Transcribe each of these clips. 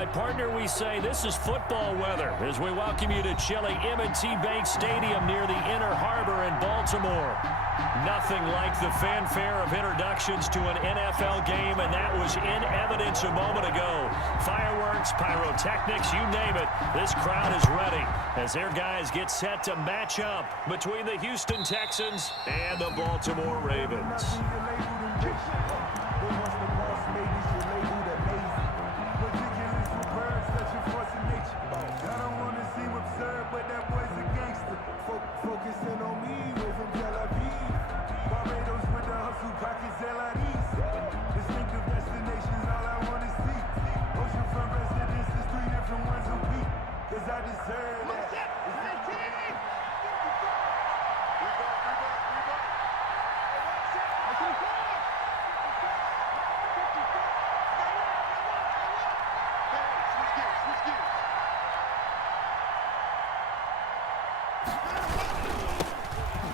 My partner, we say this is football weather as we welcome you to chilly M&T Bank Stadium near the Inner Harbor in Baltimore. Nothing like the fanfare of introductions to an NFL game, and that was in evidence a moment ago. Fireworks, pyrotechnics, you name it, this crowd is ready as their guys get set to match up between the Houston Texans and the Baltimore Ravens.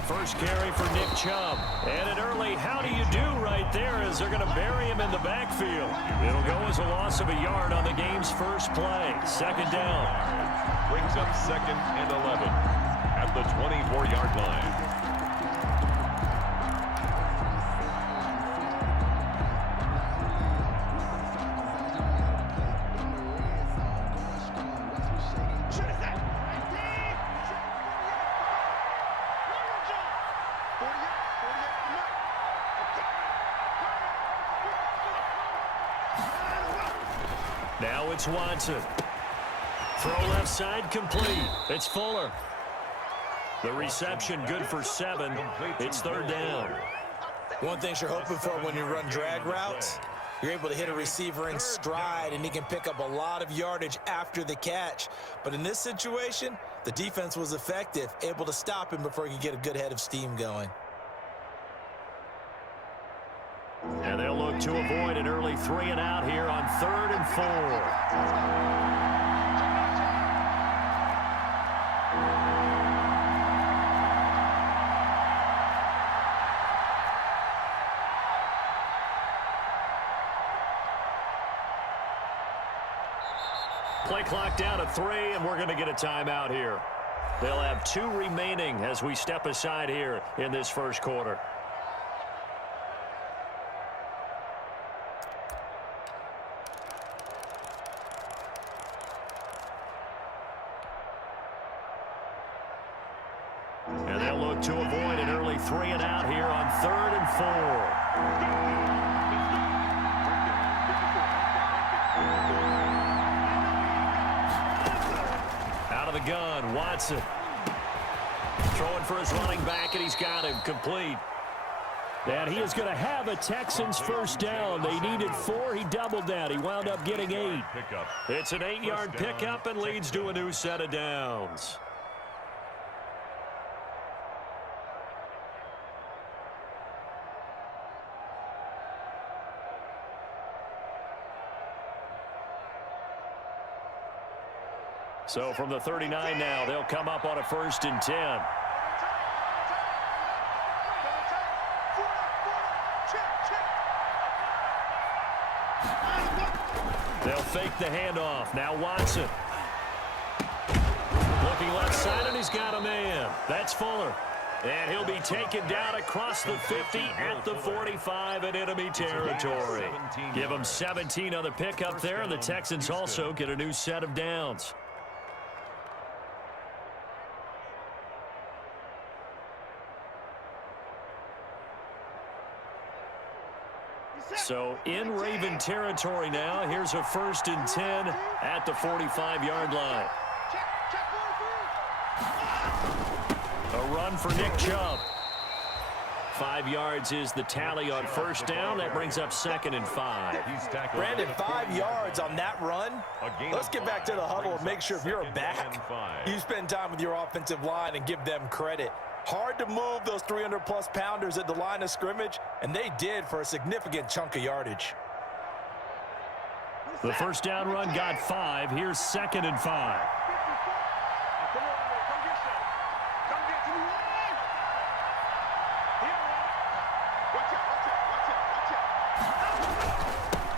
First carry for Nick Chubb. And an early how do you do right there as they're going to bury him in the backfield. It'll go as a loss of a yard on the game's first play. Second down. Brings up 2nd and 11 at the 24-yard line. Now it's Watson. Throw left side complete. It's Fuller. The reception good for 7. It's 3rd down. One thing you're hoping for when you run drag routes, you're able to hit a receiver in stride and he can pick up a lot of yardage after the catch. But in this situation, the defense was effective, able to stop him before he could get a good head of steam going. And they'll look to avoid an early 3 and out here on 3rd and 4. Play clock down to 3, and we're going to get a timeout here. They'll have 2 remaining as we step aside here in this first quarter. And they'll look to avoid an early 3 and out here on 3rd and 4. Out of the gun, Watson. Throwing for his running back, and he's got him complete. And he is going to have a Texans first down. They needed 4. He doubled that. He wound up getting 8. It's an 8-yard pickup and leads to a new set of downs. So from the 39 now, they'll come up on a 1st and 10. They'll fake the handoff. Now Watson. Looking left side, and he's got a man. That's Fuller. And he'll be taken down across the 50 at the 45 in enemy territory. Give him 17 on the pickup there, and the Texans also get a new set of downs. So in Raven territory now, here's a 1st and 10 at the 45-yard line. A run for Nick Chubb. 5 yards is the tally on 1st down. That brings up 2nd and 5. Brandon, 5 yards on that run. Let's get back to the huddle and make sure if you're back, you spend time with your offensive line and give them credit. Hard to move those 300-plus pounders at the line of scrimmage, and they did for a significant chunk of yardage. The 1st down run got 5. Here's 2nd and 5.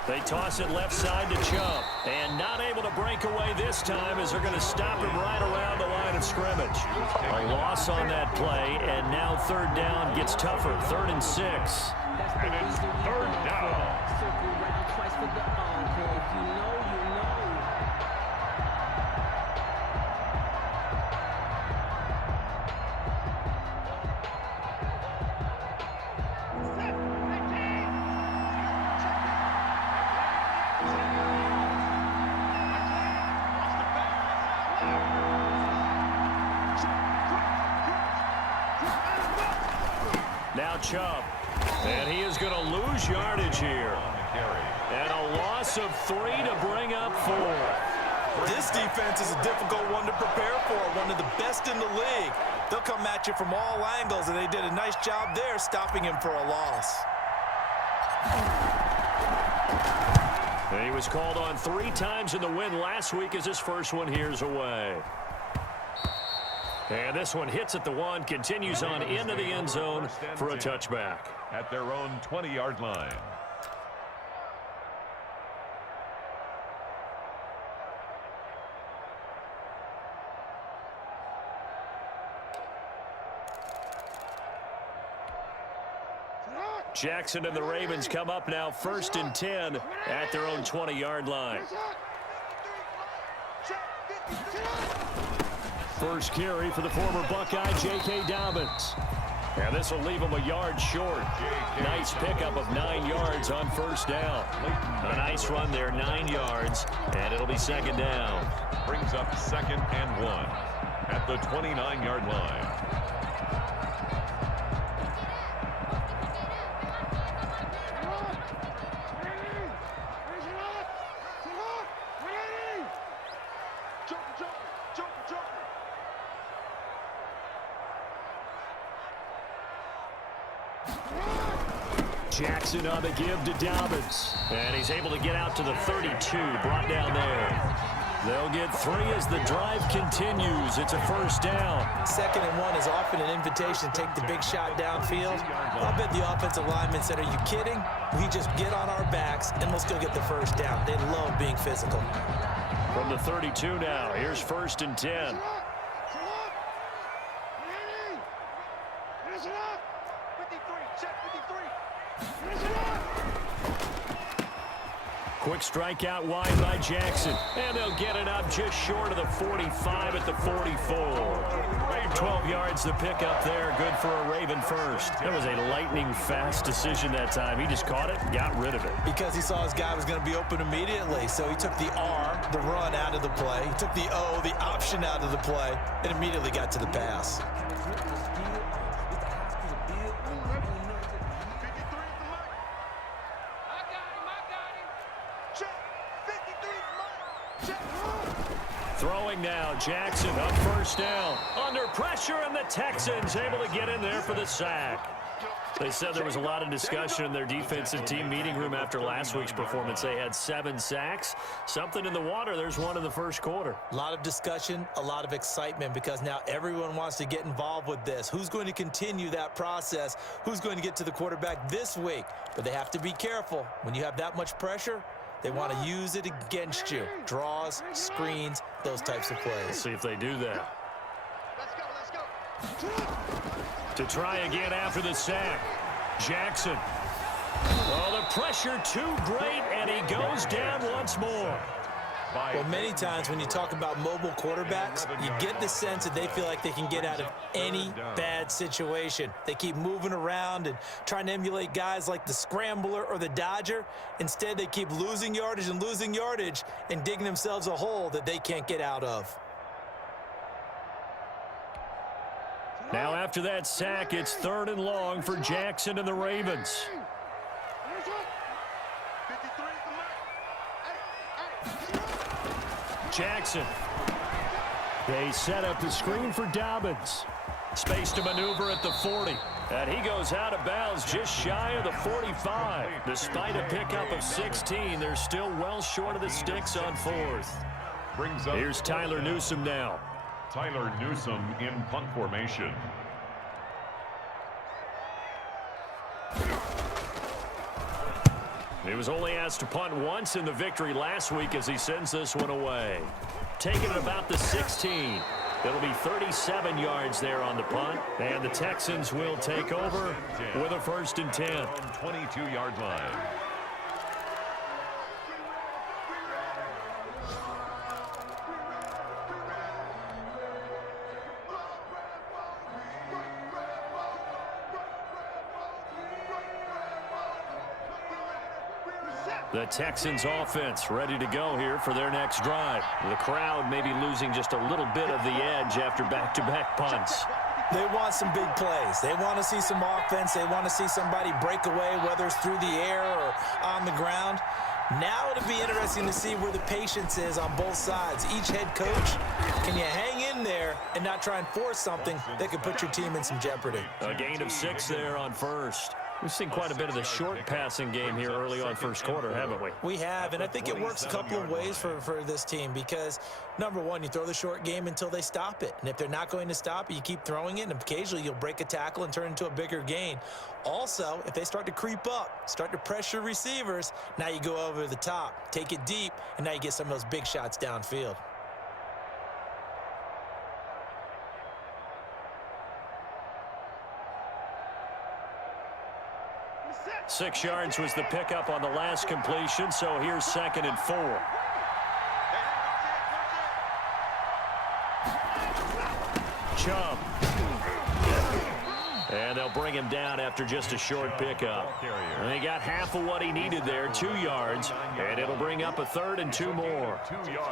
They toss it left side to Chubb. And not able to break away this time as they're going to stop him right around the line of scrimmage. A loss on that play, and now third down gets tougher. 3rd and 6. And it's 3rd down. Now Chubb. And he is going to lose yardage here. And a loss of 3 to bring up 4. This defense is a difficult one to prepare for, one of the best in the league. They'll come at you from all angles, and they did a nice job there stopping him for a loss. And he was called on 3 times in the win last week as his first one here's away. And this one hits at the 1, continues on into the end zone for a touchback. At their own 20-yard line. Jackson and the Ravens come up now 1st and 10 at their own 20-yard line. First carry for the former Buckeye, J.K. Dobbins. And this will leave him a yard short. Nice pickup of 9 yards on 1st down. A nice run there, 9 yards, and it'll be 2nd down. Brings up 2nd and 1 at the 29-yard line. Jackson on the give to Dobbins. And he's able to get out to the 32, brought down there. They'll get 3 as the drive continues. It's a 1st down. 2nd and 1 is often an invitation to take the big shot downfield. I bet the offensive lineman said, are you kidding? We just get on our backs and let's go get the 1st down. They love being physical. From the 32 now, here's 1st and 10. Quick strikeout wide by Jackson. And they'll get it up just short of the 45 at the 44. 12 yards to pick up there. Good for a Raven first. That was a lightning-fast decision that time. He just caught it and got rid of it. Because he saw his guy was going to be open immediately. So he took the R, the run, out of the play. He took the O, the option, out of the play, and immediately got to the pass. Throwing now, Jackson up 1st down. Under pressure, and the Texans able to get in there for the sack. They said there was a lot of discussion in their defensive team meeting room after last week's performance. They had 7 sacks. Something in the water. There's one in the 1st quarter. A lot of discussion, a lot of excitement, because now everyone wants to get involved with this. Who's going to continue that process? Who's going to get to the quarterback this week? But they have to be careful. When you have that much pressure, they want to use it against you. Draws, screens, those types of plays. Let's see if they do that. Let's go. To try again after the sack. Jackson. Oh, the pressure too great, and he goes down once more. Well, many times when you talk about mobile quarterbacks, you get the sense that they feel like they can get out of any bad situation. They keep moving around and trying to emulate guys like the scrambler or the dodger. Instead, they keep losing yardage and digging themselves a hole that they can't get out of. Now after that sack, it's 3rd and long for Jackson and the Ravens. Jackson. They set up the screen for Dobbins. Space to maneuver at the 40. And he goes out of bounds just shy of the 45. Despite a pickup of 16, they're still well short of the sticks on 4th. Here's Tyler Newsome now. Tyler Newsome in punt formation. He was only asked to punt once in the victory last week as he sends this one away. Taking it about the 16. It'll be 37 yards there on the punt. And the Texans will take over with a 1st and 10. 22-yard line. The Texans offense ready to go here for their next drive. The crowd may be losing just a little bit of the edge after back-to-back punts. They want some big plays. They want to see some offense. They want to see somebody break away, whether it's through the air or on the ground. Now it'll be interesting to see where the patience is on both sides. Each head coach, can you hang in there and not try and force something that could put your team in some jeopardy? A gain of 6 there on first. We've seen quite a bit of the short passing game here early on first quarter, haven't we? We have, and I think it works a couple of ways for this team because, number one, you throw the short game until they stop it. And if they're not going to stop it, you keep throwing it, and occasionally you'll break a tackle and turn it into a bigger gain. Also, if they start to creep up, start to pressure receivers, now you go over the top, take it deep, and now you get some of those big shots downfield. 6 yards was the pickup on the last completion, so here's 2nd and 4. Chubb. And they'll bring him down after just a short pickup. And he got half of what he needed there, 2 yards, and it'll bring up a 3rd and 2 more.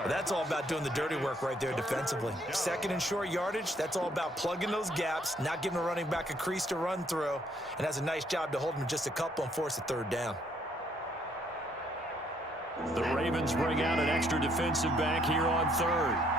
That's all about doing the dirty work right there defensively. 2nd and short yardage, that's all about plugging those gaps, not giving a running back a crease to run through, and has a nice job to hold him just a couple and force a 3rd down. The Ravens bring out an extra defensive back here on 3rd.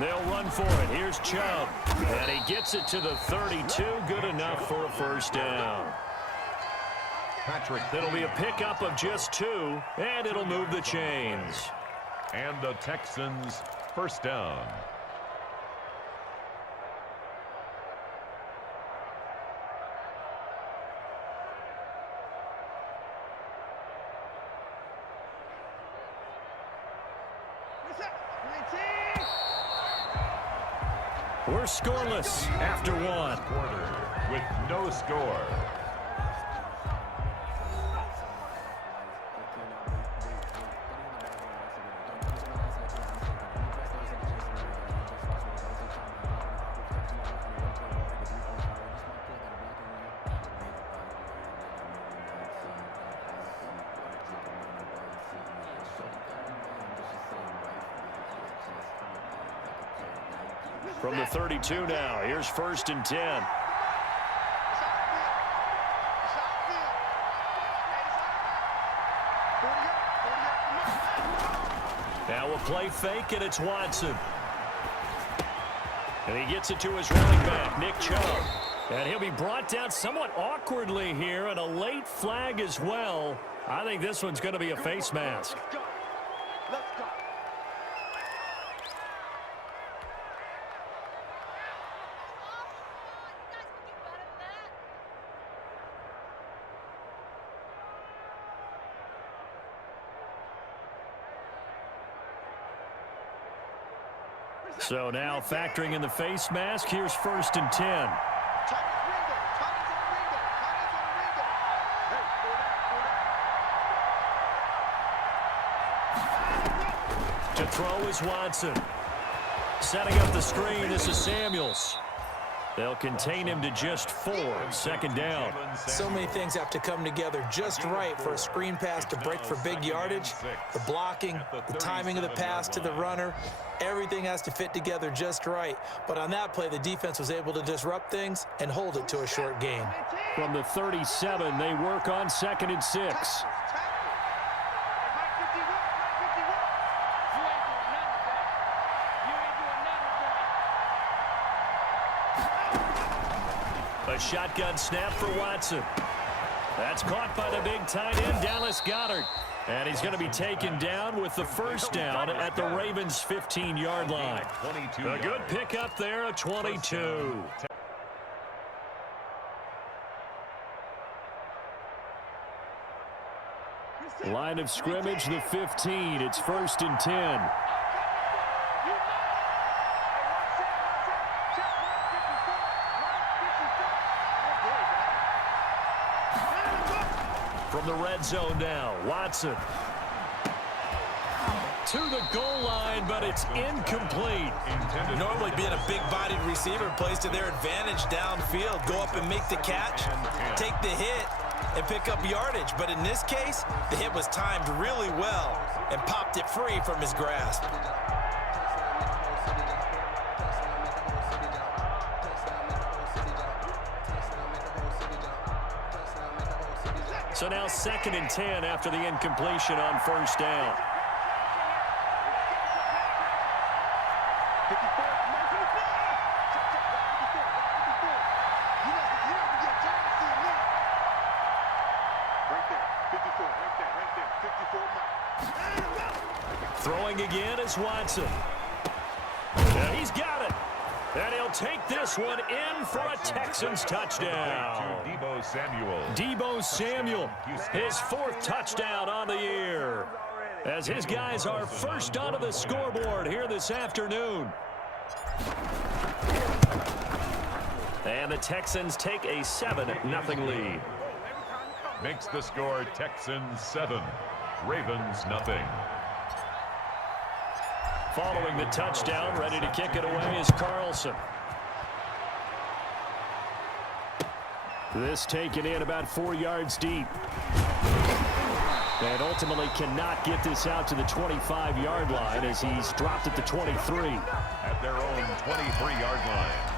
They'll run for it. Here's Chubb. And he gets it to the 32. Good enough for a 1st down. It'll be a pickup of just 2, and it'll move the chains. And the Texans 1st down. We're scoreless after 1. Quarter with no score. From the 32 now, here's 1st and 10. Now a play fake, and it's Watson. And he gets it to his running back, Nick Chubb. And he'll be brought down somewhat awkwardly here, and a late flag as well. I think this one's going to be a face mask. Let's go. So now factoring in the face mask, here's 1st and 10. To throw is Watson. Setting up the screen, this is Samuels. They'll contain him to just 4, 2nd down. So many things have to come together just right for a screen pass to break for big yardage. The blocking, the timing of the pass to the runner, everything has to fit together just right. But on that play, the defense was able to disrupt things and hold it to a short gain. From the 37, they work on 2nd and 6. A shotgun snap for Watson. That's caught by the big tight end, Dallas Goedert. And he's going to be taken down with the first down at the Ravens' 15-yard line. A good pickup there, a 22. Line of scrimmage, the 15. It's 1st and 10. From the red zone now, Watson. To the goal line, but it's incomplete. Normally being a big-bodied receiver plays to their advantage downfield. Go up and make the catch, take the hit, and pick up yardage. But in this case, the hit was timed really well and popped it free from his grasp. So now 2nd and 10 after the incompletion on first down. Throwing again is Watson. Yeah, he's got it. And he'll take this one in for a Texans touchdown. Deebo Samuel, his 4th touchdown on the year. As his guys are first onto the scoreboard here this afternoon. And the Texans take a 7-0 lead. Makes the score Texans 7, Ravens nothing. Following the touchdown, ready to kick it away is Carlson. This taken in about 4 yards deep. And ultimately cannot get this out to the 25-yard line as he's dropped at the 23. At their own 23-yard line.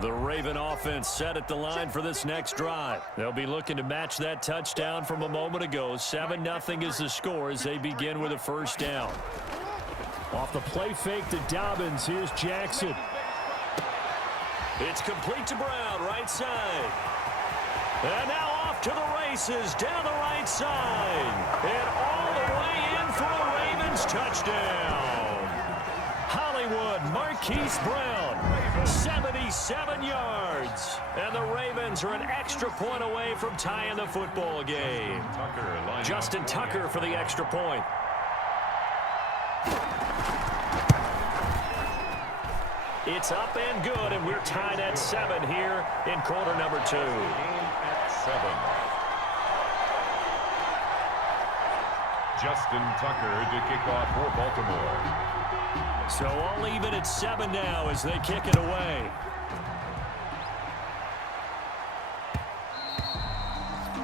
The Raven offense set at the line for this next drive. They'll be looking to match that touchdown from a moment ago. 7-0 is the score as they begin with a first down. Off the play fake to Dobbins, here's Jackson. It's complete to Brown, right side. And now off to the races, down the right side. And all the way in for a Ravens touchdown. Hollywood, Marquise Brown, 77 yards. And the Ravens are an extra point away from tying the football game. Justin Tucker for the extra point. It's up and good, and we're tied at 7 here in quarter number 2. Game at 7. Justin Tucker to kick off for Baltimore. So all even at 7 now as they kick it away.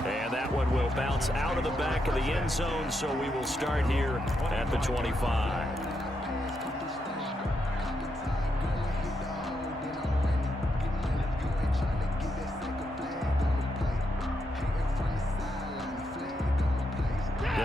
And that one will bounce out of the back of the end zone, so we will start here at the 25.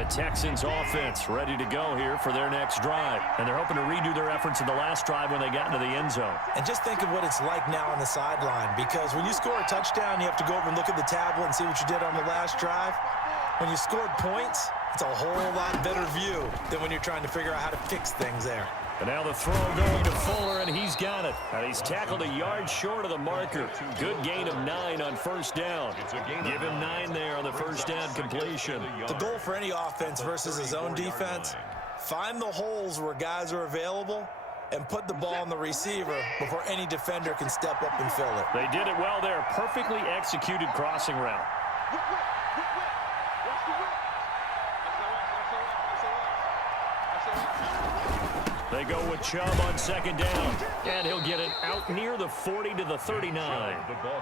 Texans offense ready to go here for their next drive. And they're hoping to redo their efforts in the last drive when they got into the end zone. And just think of what it's like now on the sideline, because when you score a touchdown, you have to go over and look at the tablet and see what you did on the last drive. When you scored points, it's a whole lot better view than when you're trying to figure out how to fix things there. And now the throw going to Fuller, and he's got it. And he's tackled a yard short of the marker. Good gain of 9 on first down. Give him 9 there on the first down completion. The goal for any offense versus his own defense, find the holes where guys are available and put the ball on the receiver before any defender can step up and fill it. They did it well there. Perfectly executed crossing route. They go with Chubb on second down. And he'll get it out near the 40 to the 39.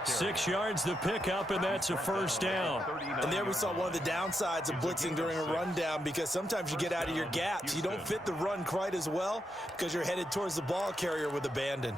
6 yards the pickup, and that's a first down. And there we saw one of the downsides of blitzing during a rundown, because sometimes you get out of your gaps. You don't fit the run quite as well because you're headed towards the ball carrier with abandon.